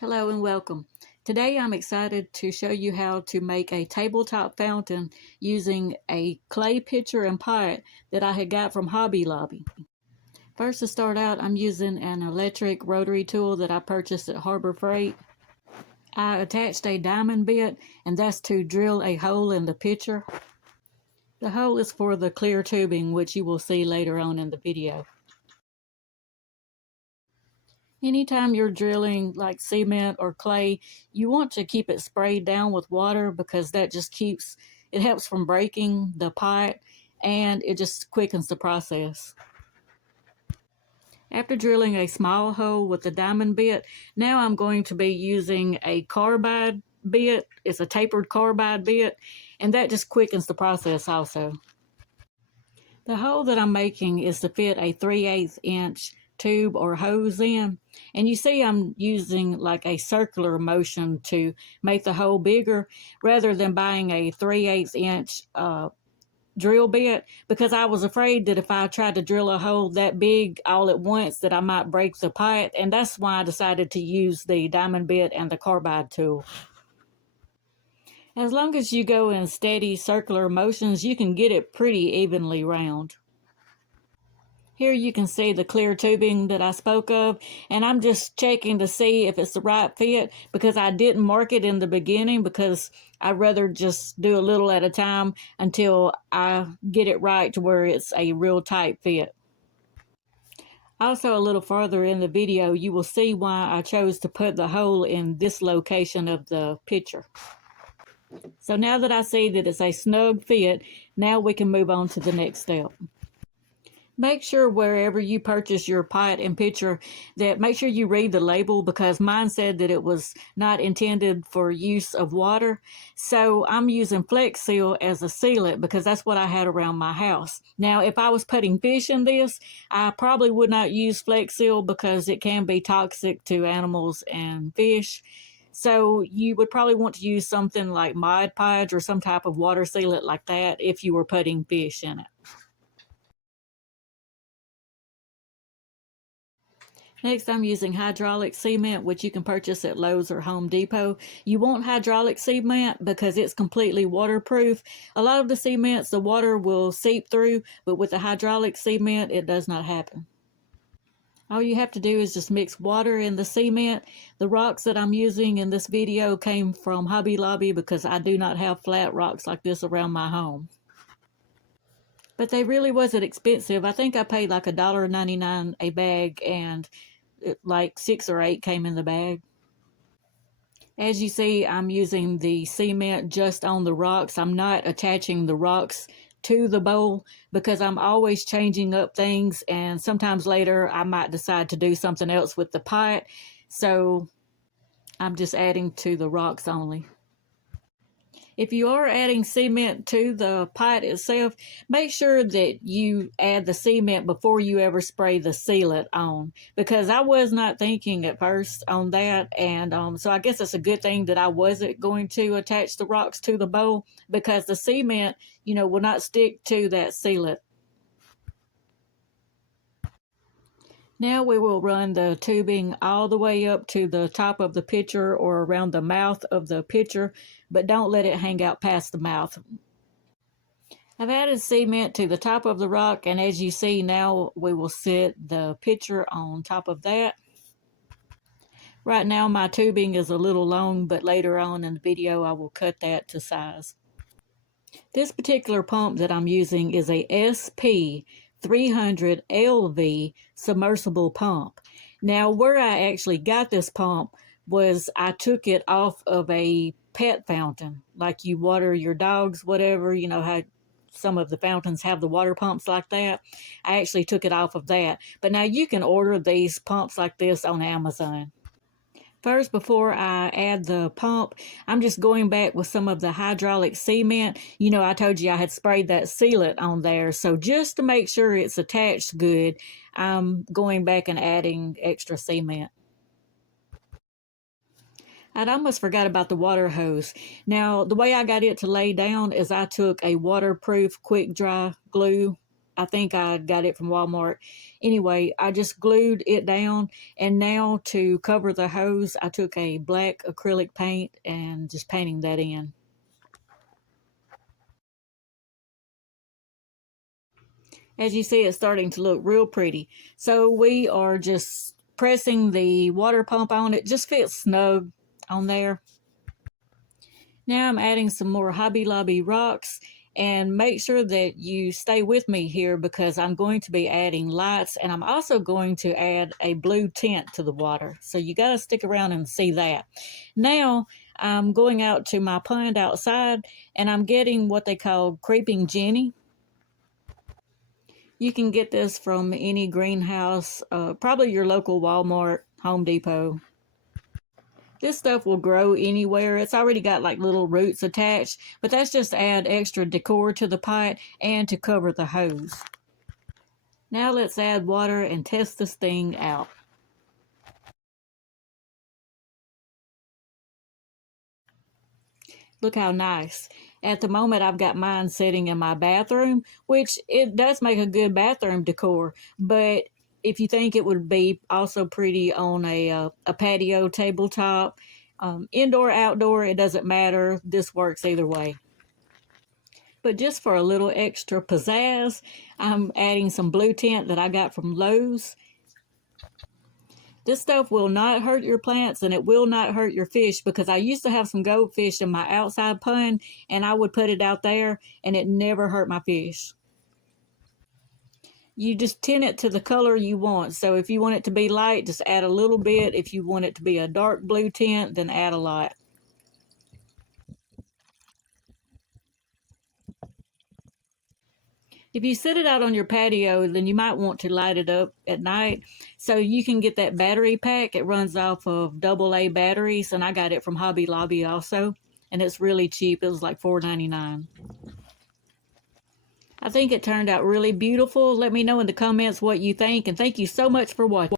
Hello and welcome. Today I'm excited to show you how to make a tabletop fountain using a clay pitcher and pot that I had got from Hobby Lobby. First, to start out, I'm using an electric rotary tool that I purchased at Harbor Freight. I attached a diamond bit, and that's to drill a hole in the pitcher. The hole is for the clear tubing, which you will see later on in the video. Anytime you're drilling like cement or clay, you want to keep it sprayed down with water because that just it helps from breaking the pot and it just quickens the process. After drilling a small hole with the diamond bit, now I'm going to be using a carbide bit. It's a tapered carbide bit, and that just quickens the process also. The hole that I'm making is to fit a 3/8 inch tube or hose in, and you see I'm using like a circular motion to make the hole bigger rather than buying a 3/8 inch drill bit, because I was afraid that if I tried to drill a hole that big all at once that I might break the pot, and that's why I decided to use the diamond bit and the carbide tool. As long as you go in steady circular motions, you can get it pretty evenly round. Here you can see the clear tubing that I spoke of, and I'm just checking to see if it's the right fit because I didn't mark it in the beginning because I'd rather just do a little at a time until I get it right to where it's a real tight fit. Also, a little farther in the video, you will see why I chose to put the hole in this location of the picture. So now that I see that it's a snug fit, now we can move on to the next step. Make sure wherever you purchase your pot and pitcher that make sure you read the label, because mine said that it was not intended for use of water. So I'm using Flex Seal as a sealant because that's what I had around my house. Now, if I was putting fish in this, I probably would not use Flex Seal because it can be toxic to animals and fish. So you would probably want to use something like Mod Podge or some type of water sealant like that if you were putting fish in it. Next, I'm using hydraulic cement, which you can purchase at Lowe's or Home Depot. You want hydraulic cement because it's completely waterproof. A lot of the cements, the water will seep through, but with the hydraulic cement, it does not happen. All you have to do is just mix water in the cement. The rocks that I'm using in this video came from Hobby Lobby because I do not have flat rocks like this around my home. But they really wasn't expensive. I think I paid like $1.99 a bag, and like 6 or 8 came in the bag. As you see, I'm using the cement just on the rocks. I'm not attaching the rocks to the bowl because I'm always changing up things, and sometimes later I might decide to do something else with the pot. So I'm just adding to the rocks only. If you are adding cement to the pot itself, make sure that you add the cement before you ever spray the sealant on, because I was not thinking at first on that, and so I guess it's a good thing that I wasn't going to attach the rocks to the bowl because the cement, will not stick to that sealant. Now we will run the tubing all the way up to the top of the pitcher or around the mouth of the pitcher, but don't let it hang out past the mouth. I've added cement to the top of the rock, and as you see now, we will set the pitcher on top of that. Right now my tubing is a little long, but later on in the video I will cut that to size. This particular pump that I'm using is a SP 300 LV submersible pump. Now, where I actually got this pump was I took it off of a pet fountain, like you water your dogs, whatever, how some of the fountains have the water pumps like that. I actually took it off of that. But now you can order these pumps like this on Amazon. First, before I add the pump, I'm just going back with some of the hydraulic cement. I told you I had sprayed that sealant on there. So just to make sure it's attached good, I'm going back and adding extra cement. I'd almost forgot about the water hose. Now, the way I got it to lay down is I took a waterproof quick dry glue I think I got it from Walmart. Anyway, I just glued it down, and now to cover the hose, I took a black acrylic paint and just painting that in. As you see, it's starting to look real pretty. So we are just pressing the water pump on. It just fits snug on there. Now I'm adding some more Hobby Lobby rocks, and make sure that you stay with me here because I'm going to be adding lights, and I'm also going to add a blue tint to the water. So you got to stick around and see that. Now I'm going out to my pond outside, and I'm getting what they call creeping Jenny. You can get this from any greenhouse, probably your local Walmart, Home Depot. This stuff will grow anywhere. It's already got like little roots attached, but that's just to add extra decor to the pot and to cover the hose. Now let's add water and test this thing out. Look how nice. At the moment, I've got mine sitting in my bathroom, which it does make a good bathroom decor, but if you think it would be also pretty on a patio tabletop, indoor, outdoor, it doesn't matter. This works either way. But just for a little extra pizzazz, I'm adding some blue tint that I got from Lowe's. This stuff will not hurt your plants and it will not hurt your fish because I used to have some goldfish in my outside pond and I would put it out there and it never hurt my fish. You just tint it to the color you want. So if you want it to be light, just add a little bit. If you want it to be a dark blue tint, then add a lot. If you set it out on your patio, then you might want to light it up at night. So you can get that battery pack. It runs off of AA batteries, and I got it from Hobby Lobby also. And it's really cheap. It was like $4.99. I think it turned out really beautiful. Let me know in the comments what you think, and thank you so much for watching.